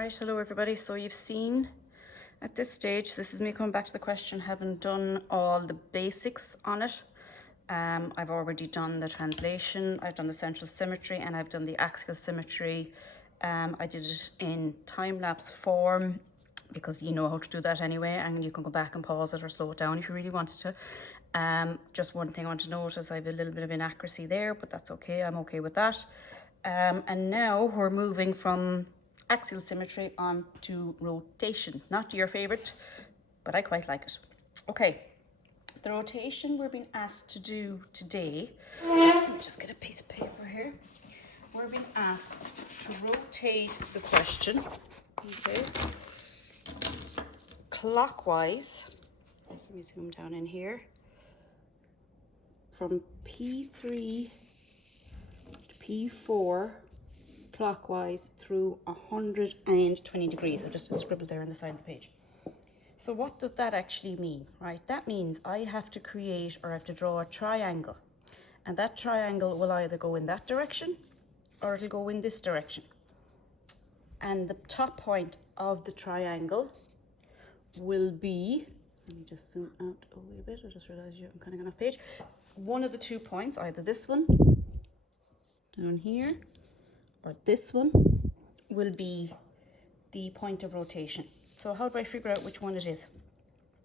right, hello everybody. So you've seen at this stage, this is me coming back to the question, having done all the basics on it. I've already done the translation, I've done the central symmetry, and I've done the axial symmetry. I did it in time-lapse form because you know how to do that anyway, and you can go back and pause it or slow it down if you really wanted to. Just one thing I want to note is I have a little bit of inaccuracy there, but that's okay, I'm okay with that. And now we're moving from axial symmetry on to rotation. Not your favorite, but I quite like it. Okay, the rotation we're being asked to do today, let me just get a piece of paper here. We're being asked to rotate the question, okay, clockwise. Let me zoom down in here. From P3 to P4 clockwise through 120 degrees. I just scribbled there on the side of the page. So what does that actually mean, right? That means I have to create or I have to draw a triangle. And that triangle will either go in that direction or it'll go in this direction. And the top point of the triangle will be, let me just zoom out a wee bit, I just realized I'm kind of going off page. One of the 2 points, either this one down here or this one, will be the point of rotation. So how do I figure out which one it is?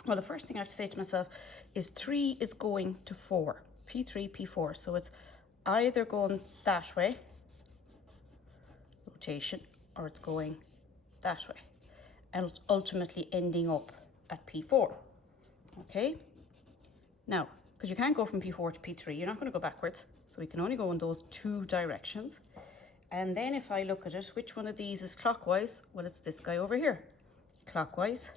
Well, the first thing I have to say to myself is 3 is going to 4, P3, P4. So it's either going that way, rotation, or it's going that way, and ultimately ending up at P4. Okay? Now, because you can't go from P4 to P3, you're not going to go backwards, so we can only go in those 2 directions. And then if I look at it, which one of these is clockwise? Well, it's this guy over here. Clockwise,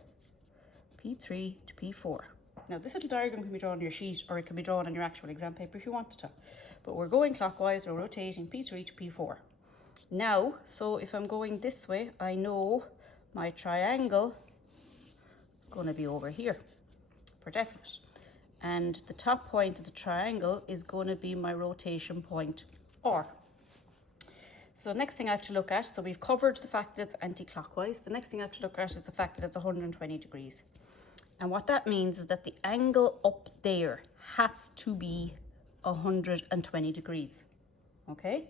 P3 to P4. Now, this little diagram can be drawn on your sheet or it can be drawn on your actual exam paper if you wanted to. But we're going clockwise, we're rotating P3 to P4. Now, so if I'm going this way, I know my triangle is going to be over here for definite. And the top point of the triangle is going to be my rotation point R. So next thing I have to look at, so we've covered the fact that it's anti-clockwise. The next thing I have to look at is the fact that it's 120 degrees. And what that means is that the angle up there has to be 120 degrees, okay?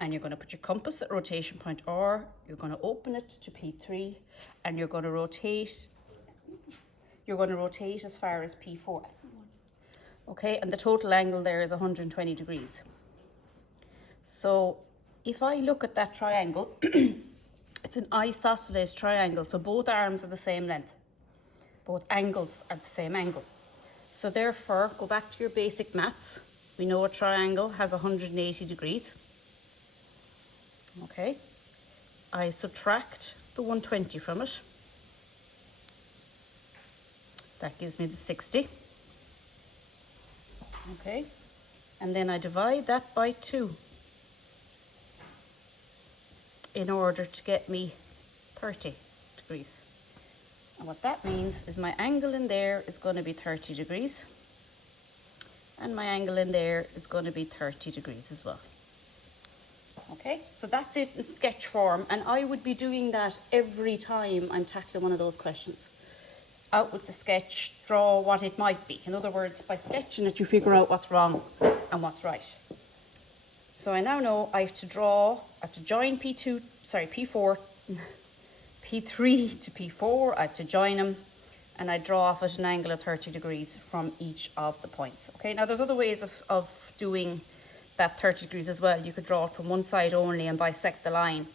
And you're going to put your compass at rotation point R, you're going to open it to P3, and you're going to rotate as far as P4. Okay, and the total angle there is 120 degrees. So if I look at that triangle, it's an isosceles triangle, so both arms are the same length. Both angles are the same angle. So therefore, go back to your basic maths. We know a triangle has 180 degrees. Okay, I subtract the 120 from it. That gives me the 60. Okay, and then I divide that by 2 in order to get me 30 degrees. And what that means is my angle in there is going to be 30 degrees. And my angle in there is going to be 30 degrees as well. Okay, so that's it in sketch form. And I would be doing that every time I'm tackling one of those questions. Out with the sketch, draw what it might be. In other words, by sketching it, you figure out what's wrong and what's right. So I now know I have to join P4, P3 to P4, I have to join them, and I draw off at an angle of 30 degrees from each of the points. Okay, now there's other ways of doing that 30 degrees as well. You could draw it from one side only and bisect the line.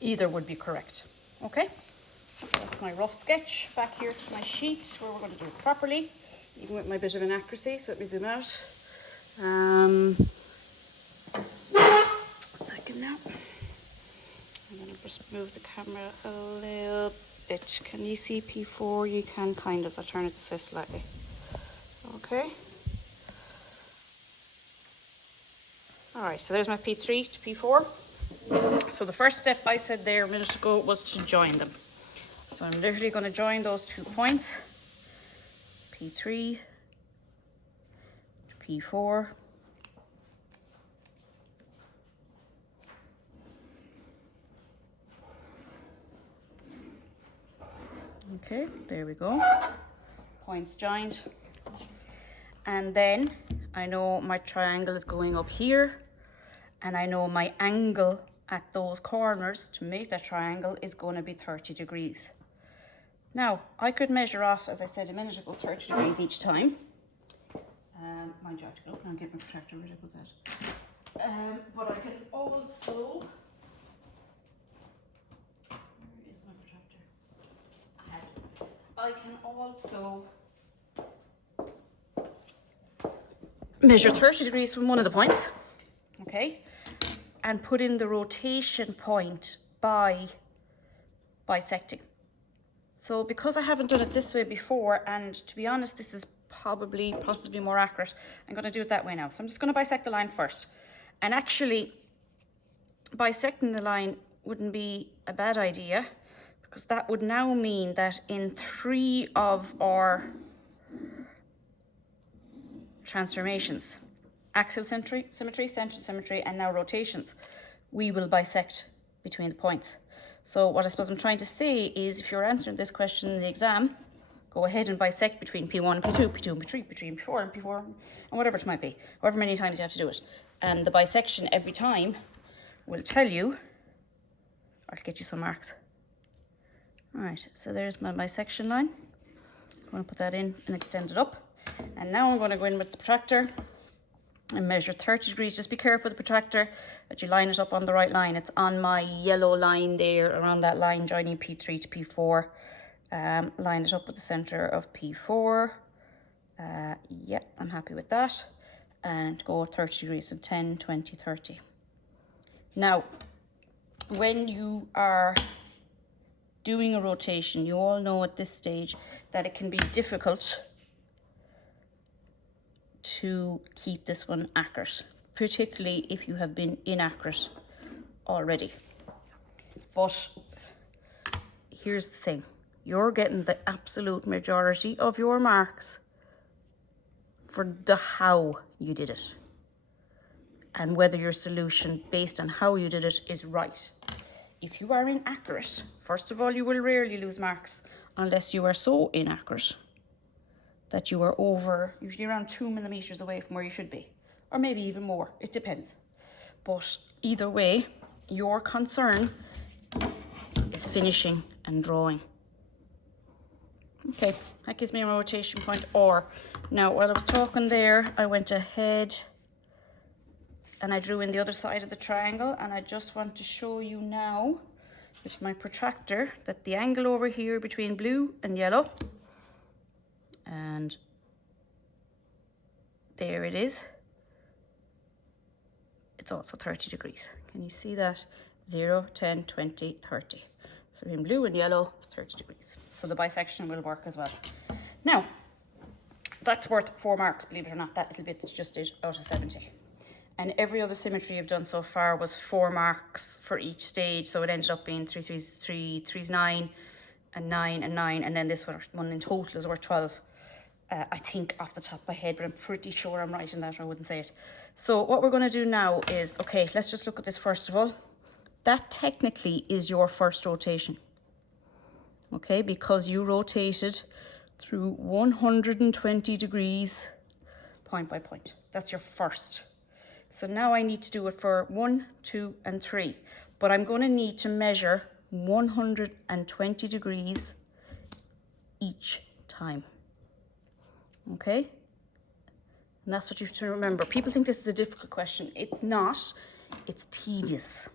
Either would be correct. Okay, so that's my rough sketch. Back here to my sheet where we're going to do it properly, even with my bit of inaccuracy. So let me zoom out. Second now. I'm going to just move the camera a little bit. Can you see P4? You can kind of. I'll turn it this way slightly. Okay. Alright, so there's my P3 to P4. So the first step I said there a minute ago was to join them. So I'm literally going to join those 2 points. P3 to P4. Okay, there we go. Points joined. And then I know my triangle is going up here, and I know my angle at those corners to make that triangle is going to be 30 degrees. Now, I could measure off, as I said a minute ago, 30 degrees each time. Mind you, I have to go up and get my protractor. Where did I put that? But I can also... Where is my protractor? I can also measure 30 degrees from one of the points, okay, and put in the rotation point by bisecting. So because I haven't done it this way before, and to be honest, this is possibly more accurate, I'm going to do it that way now. So I'm just going to bisect the line first. And actually, bisecting the line wouldn't be a bad idea, because that would now mean that in 3 of our transformations, axial symmetry, central symmetry, and now rotations, we will bisect between the points. So what I suppose I'm trying to say is, if you're answering this question in the exam, go ahead and bisect between P1 and P2, P2 and P3, P3 and P4, and P4, and whatever it might be, however many times you have to do it. And the bisection every time will tell you, or I'll get you some marks. All right, so there's my bisection line. I'm going to put that in and extend it up. And now I'm going to go in with the protractor and measure 30 degrees. Just be careful with the protractor that you line it up on the right line. It's on my yellow line there, around that line joining P3 to P4. Line it up with the center of P4. Yep, I'm happy with that. And go 30 degrees, so 10, 20, 30. Now, when you are doing a rotation, you all know at this stage that it can be difficult to keep this one accurate, particularly if you have been inaccurate already. But here's the thing, you're getting the absolute majority of your marks for the how you did it, and whether your solution based on how you did it is right. If you are inaccurate, first of all, you will rarely lose marks unless you are so inaccurate that you are over, usually around 2 millimeters away from where you should be, or maybe even more, it depends. But either way, your concern is finishing and drawing. Okay, that gives me a rotation point or. Now, while I was talking there, I went ahead and I drew in the other side of the triangle, and I just want to show you now with my protractor that the angle over here between blue and yellow, and there it is, it's also 30 degrees. Can you see that? 0, 10, 20, 30. So in blue and yellow, it's 30 degrees. So the bisection will work as well. Now, that's worth 4 marks, believe it or not. That little bit is just it out of 70. And every other symmetry I've done so far was 4 marks for each stage. So it ended up being 3 threes, 9, and 9, and 9. And then this one in total is worth 12. I think off the top of my head, but I'm pretty sure I'm right in that, or I wouldn't say it. So what we're going to do now is, okay, let's just look at this first of all. That technically is your first rotation, okay, because you rotated through 120 degrees point by point. That's your first. So now I need to do it for 1, 2, and 3, but I'm going to need to measure 120 degrees each time. Okay, and that's what you have to remember. People think this is a difficult question. It's not. It's tedious,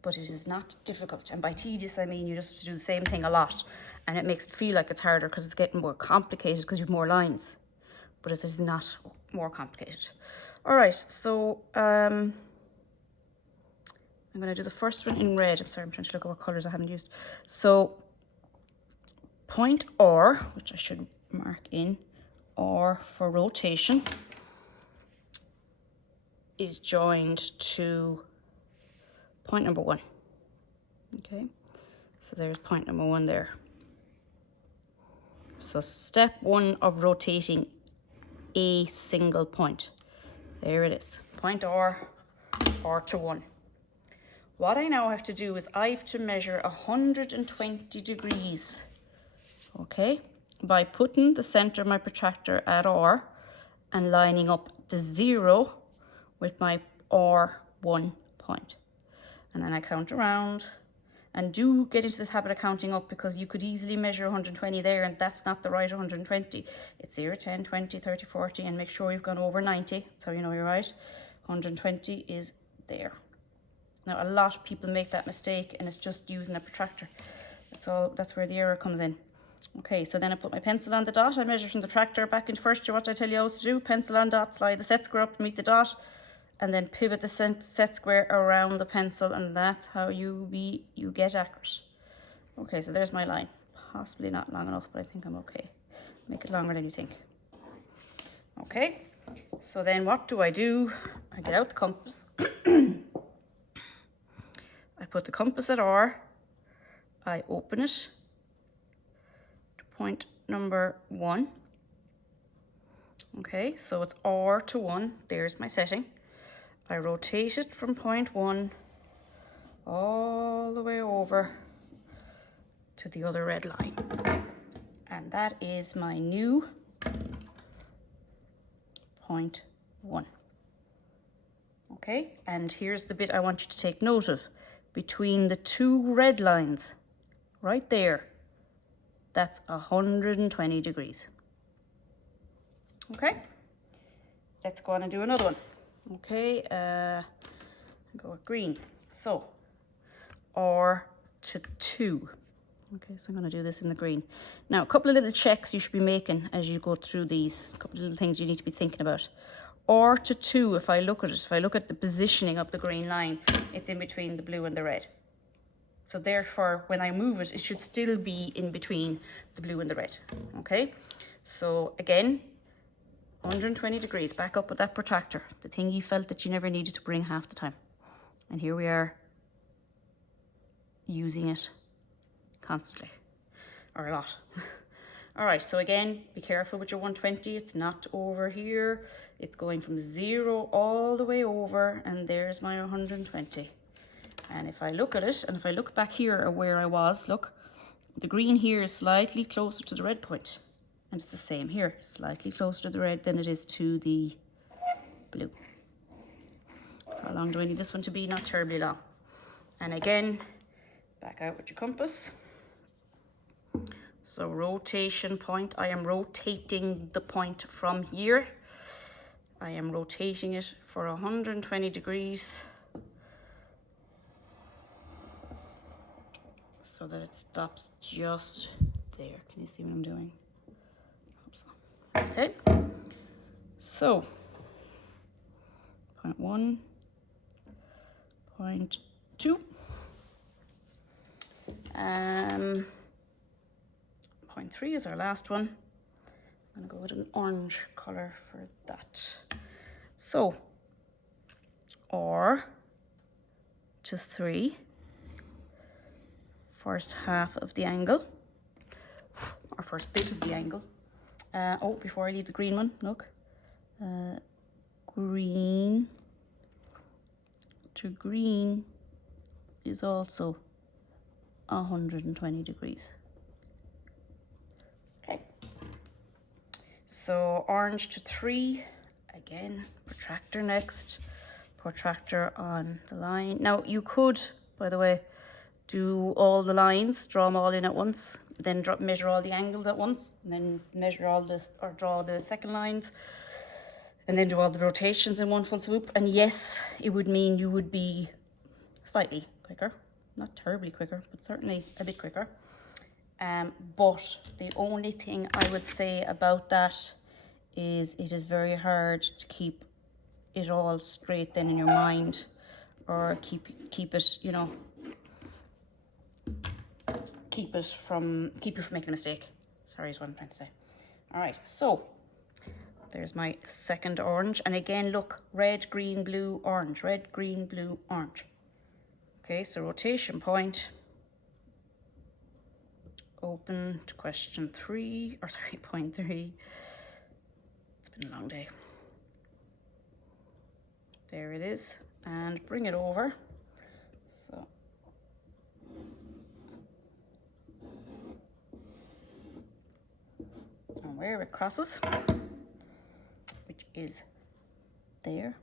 but it is not difficult. And by tedious, I mean you just have to do the same thing a lot, and it makes it feel like it's harder because it's getting more complicated because you have more lines, but it is not more complicated. All right, so I'm going to do the first one in red. I'm sorry, I'm trying to look at what colors I haven't used. So point R, which I should mark in, R for rotation, is joined to point number 1. Okay, so there's point number 1 there. So step 1 of rotating a single point. There it is, point R to 1. What I now have to do is I have to measure 120 degrees okay, by putting the center of my protractor at R and lining up the 0 with my R1 point. And then I count around. And do get into this habit of counting up, because you could easily measure 120 there and that's not the right 120. It's 0, 10, 20, 30, 40, and make sure you've gone over 90. That's how you know you're right. 120 is there. Now, a lot of people make that mistake and it's just using a protractor. That's where the error comes in. Okay, so then I put my pencil on the dot. I measure from the protractor back into first year. What I tell you always to do, pencil on dot, slide the set square up to meet the dot, and then pivot the set square around the pencil, and that's how you get accurate. Okay, so there's my line. Possibly not long enough, but I think I'm okay. Make it longer than you think. Okay, so then what do? I get out the compass. I put the compass at R. I open it to point number 1. Okay, so it's R to 1. There's my setting. I rotate it from point 1 all the way over to the other red line. And that is my new point 1. Okay, and here's the bit I want you to take note of. Between the 2 red lines, right there, that's 120 degrees. Okay, let's go on and do another one. Okay, go with green. So, R to 2. Okay, so I'm going to do this in the green. Now, a couple of little checks you should be making as you go through these. A couple of little things you need to be thinking about. R to 2, if I look at it, if I look at the positioning of the green line, it's in between the blue and the red. So therefore, when I move it, it should still be in between the blue and the red. Okay, so again, 120 degrees, back up with that protractor, the thing you felt that you never needed to bring half the time. And here we are using it constantly, or a lot. All right, so again, be careful with your 120. It's not over here. It's going from 0 all the way over, and there's my 120. And if I look at it, and if I look back here at where I was, look, the green here is slightly closer to the red point. And it's the same here, slightly closer to the red than it is to the blue. How long do I need this one to be? Not terribly long. And again, back out with your compass. So rotation point, I am rotating the point from here. I am rotating it for 120 degrees so that it stops just there. Can you see what I'm doing? Okay, so point 1, point 2, point 3 is our last one. I'm going to go with an orange color for that. So R to 3, first half of the angle, or first bit of the angle. Before I leave the green one, look. Green to green is also 120 degrees. Okay. So orange to 3, again, protractor next, protractor on the line. Now you could, by the way, do all the lines, draw them all in at once, then measure all the angles at once, and then measure all this, or draw the second lines, and then do all the rotations in one full swoop. And yes, it would mean you would be slightly quicker, not terribly quicker, but certainly a bit quicker. But the only thing I would say about that is it is very hard to keep it all straight then in your mind, or keep it, you know, keep you from making a mistake. Sorry is what I'm trying to say. All right, so there's my second orange. And again, look, red, green, blue, orange, red, green, blue, orange. Okay, so rotation point, open to question 3, or sorry, point 3. It's been a long day. There it is, and bring it over. So where it crosses, which is there.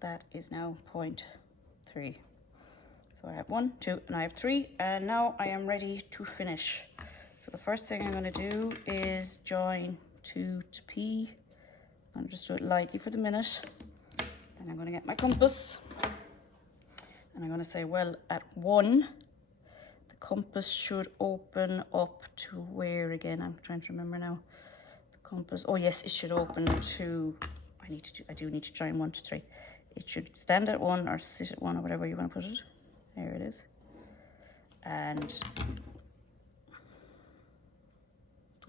That is now 0.3. So I have 1, 2, and I have 3, and now I am ready to finish. So the first thing I'm going to do is join 2 to P. I'm just do it lightly for the minute. Then I'm going to get my compass, and I'm going to say, well, at 1, the compass should open up to where again? I'm trying to remember now. The compass, oh yes, it should open to, I do need to join 1 to 3. It should stand at 1 or sit at 1 or whatever you want to put it. There it is. And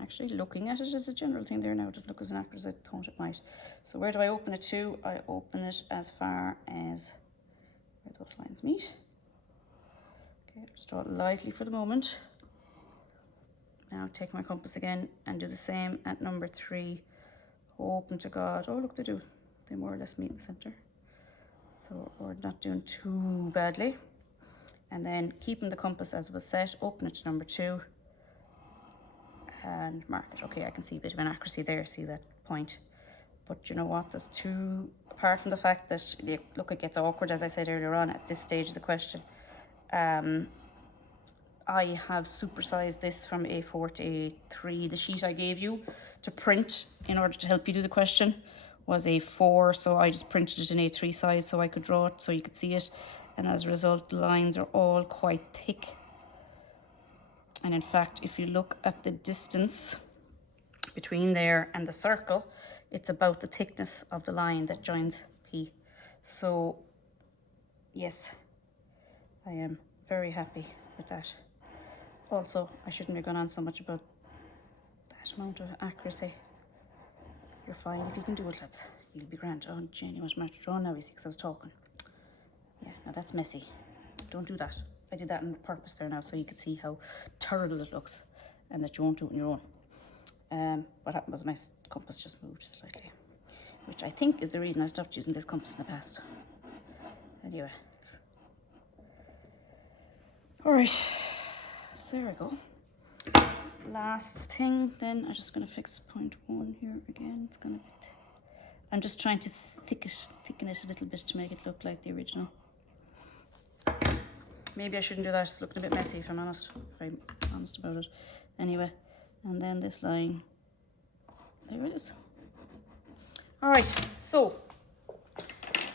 actually looking at it as a general thing there now, it doesn't look as accurate as I thought it might. So where do I open it to? I open it as far as where those lines meet. Okay, just draw it lightly for the moment. Now take my compass again and do the same at number 3. Open to God. Oh look, they do. They more or less meet in the center. So we're not doing too badly. And then keeping the compass as it was set, open it to number 2 and mark it. Okay, I can see a bit of inaccuracy there, see that point. But you know what, there's two, apart from the fact that, look, it gets awkward, as I said earlier on, at this stage of the question. I have supersized this from A4 to A3. The sheet I gave you to print in order to help you do the question was A4, so I just printed it in A3 size so I could draw it, so you could see it. And as a result, the lines are all quite thick. And in fact, if you look at the distance between there and the circle, it's about the thickness of the line that joins P. So yes, I am very happy with that. Also, I shouldn't have gone on so much about that amount of accuracy. You're fine if you can do it, lads. You'll be grand. Oh, Jenny, what's my draw now, you see, because I was talking. Yeah, now that's messy. Don't do that. I did that on purpose there now so you could see how terrible it looks and that you won't do it on your own. What happened was my compass just moved slightly, which I think is the reason I stopped using this compass in the past. Anyway. Alright, so there we go. Last thing then, I'm just going to fix 0.1 here again. It's going to be, I'm just trying to thicken it a little bit to make it look like the original. Maybe I shouldn't do that, it's looking a bit messy if I'm honest about it. Anyway, and then this line, there it is. Alright, so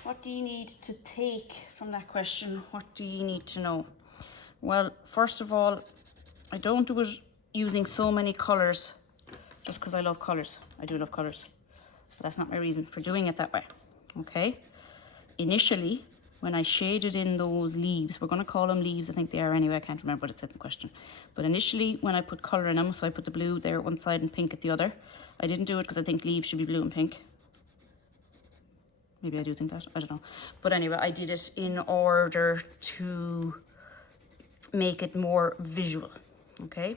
what do you need to take from that question? What do you need to know? Well, first of all, I don't do it using so many colours just because I love colours. I do love colours, but that's not my reason for doing it that way. Okay, initially when I shaded in those leaves, we're going to call them leaves, I think they are anyway, I can't remember what it said in the question, but initially when I put colour in them, so I put the blue there at one side and pink at the other. I didn't do it because I think leaves should be blue and pink. Maybe I do think that, I don't know, but anyway, I did it in order to make it more visual. Okay,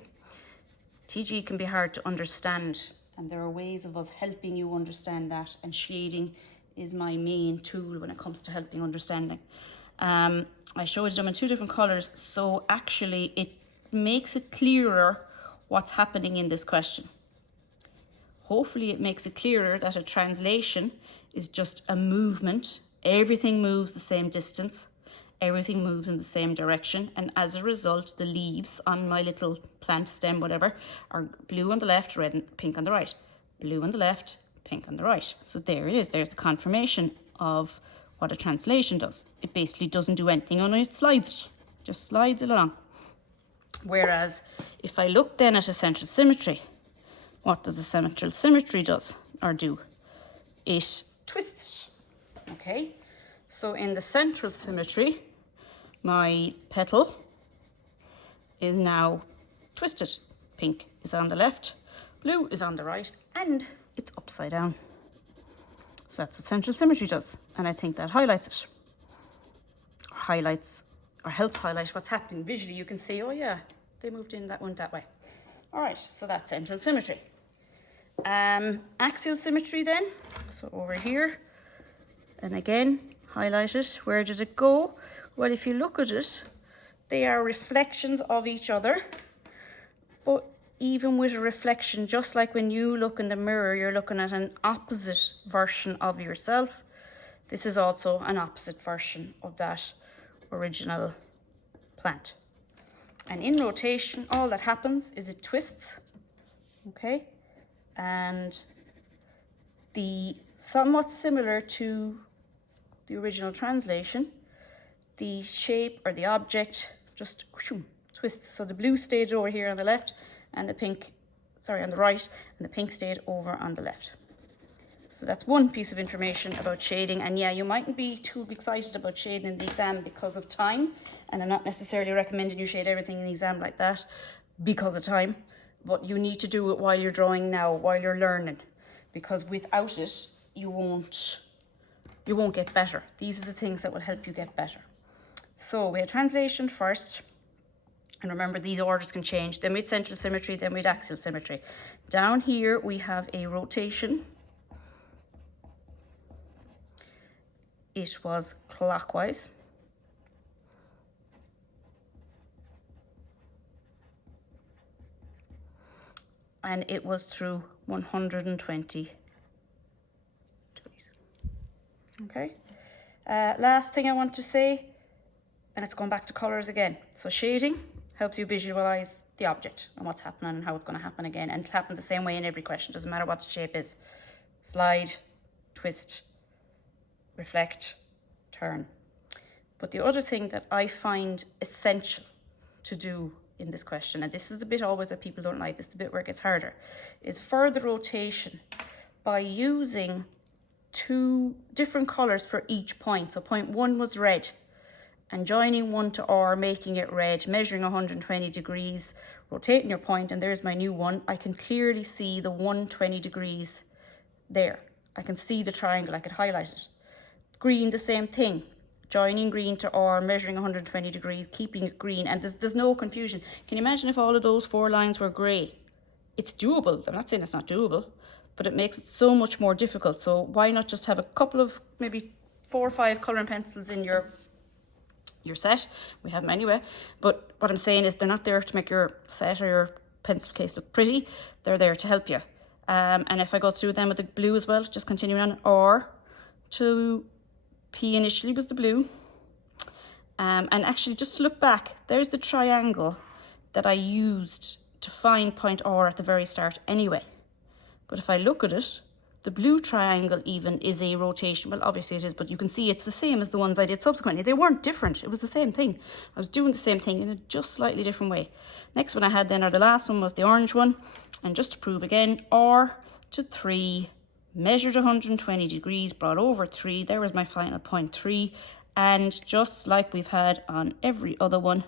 TG can be hard to understand, and there are ways of us helping you understand that, and shading is my main tool when it comes to helping understanding. I showed them in 2 different colours, so actually it makes it clearer what's happening in this question. Hopefully it makes it clearer that a translation is just a movement. Everything moves the same distance. Everything moves in the same direction, and as a result, the leaves on my little plant stem, whatever, are blue on the left, red and pink on the right. Blue on the left, pink on the right. So there it is. There's the confirmation of what a translation does. It basically doesn't do anything, only it slides it. Just slides it along. Whereas if I look then at a central symmetry, what does a central symmetry do? It twists it. Okay? So in the central symmetry, my petal is now twisted. Pink is on the left, blue is on the right, and it's upside down. So that's what central symmetry does, and I think that highlights it. Or helps highlight what's happening visually. You can see, oh yeah, they moved in that one that way. All right, so that's central symmetry. Axial symmetry then, so over here, and again, highlight it. Where did it go? Well, if you look at it, they are reflections of each other, but even with a reflection, just like when you look in the mirror, you're looking at an opposite version of yourself. This is also an opposite version of that original plant. And in rotation, all that happens is it twists, okay? And somewhat similar to the original translation, the shape or the object just twists. So the blue stayed over here on the left and the pink, sorry, on the right, and the pink stayed over on the left. So that's one piece of information about shading. And yeah, you mightn't be too excited about shading in the exam because of time. And I'm not necessarily recommending you shade everything in the exam like that because of time. But you need to do it while you're drawing now, while you're learning. Because without it, you won't get better. These are the things that will help you get better. So we had translation first. And remember, these orders can change. Then we had central symmetry, then we had axial symmetry. Down here, we have a rotation. It was clockwise. And it was through 120 degrees. Okay. Last thing I want to say, and it's going back to colors again. So shading helps you visualize the object and what's happening and how it's going to happen again. And it'll happen the same way in every question. Doesn't matter what the shape is. Slide, twist, reflect, turn. But the other thing that I find essential to do in this question, and this is the bit always that people don't like, this is the bit where it gets harder, is further rotation by using 2 different colors for each point. So point 1 was red, and joining 1 to R, making it red, measuring 120 degrees, rotating your point, and there's my new one. I can clearly see the 120 degrees there. I can see the triangle, I could highlight it. Green, the same thing. Joining green to R, measuring 120 degrees, keeping it green, and there's no confusion. Can you imagine if all of those 4 lines were grey? It's doable. I'm not saying it's not doable, but it makes it so much more difficult. So why not just have a couple of maybe 4 or 5 colouring pencils in your set? We have them anyway. But what I'm saying is they're not there to make your set or your pencil case look pretty. They're there to help you. And if I go through them with the blue as well, just continuing on, R to P initially was the blue. And actually, just to look back, there's the triangle that I used to find point R at the very start anyway. But if I look at it, the blue triangle even is a rotation. Well, obviously it is, but you can see it's the same as the ones I did subsequently. They weren't different. It was the same thing. I was doing the same thing in a just slightly different way. Next one I had then, or the last one, was the orange one. And just to prove again, R to 3, measured 120 degrees, brought over 3. There was my final point 3. And just like we've had on every other one,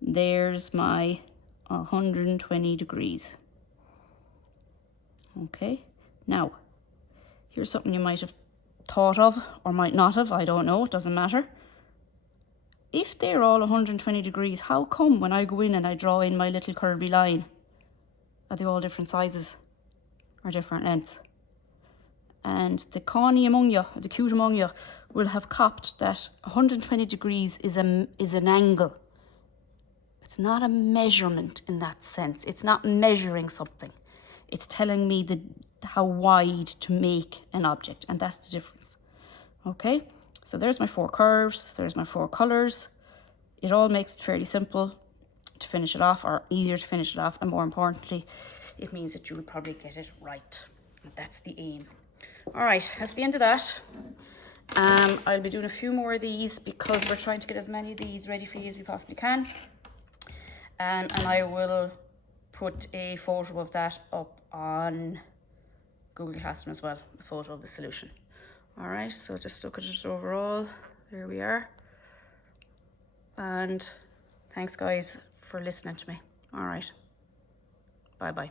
there's my 120 degrees. Okay, now, here's something you might have thought of or might not have, I don't know, it doesn't matter. If they're all 120 degrees, how come when I go in and I draw in my little curvy line, are they all different sizes or different lengths? And the connie among you, or the cute among you, will have copped that 120 degrees is an angle. It's not a measurement in that sense. It's not measuring something. It's telling me how wide to make an object, and that's the difference. Okay, so there's my 4 curves, there's my 4 colours. It all makes it fairly simple to finish it off, or easier to finish it off, and more importantly, it means that you will probably get it right. And that's the aim. All right, that's the end of that. I'll be doing a few more of these because we're trying to get as many of these ready for you as we possibly can. And I will put a photo of that up on Google Classroom as well, a photo of the solution. All right, so just look at it overall. There we are. And thanks, guys, for listening to me. All right, bye-bye.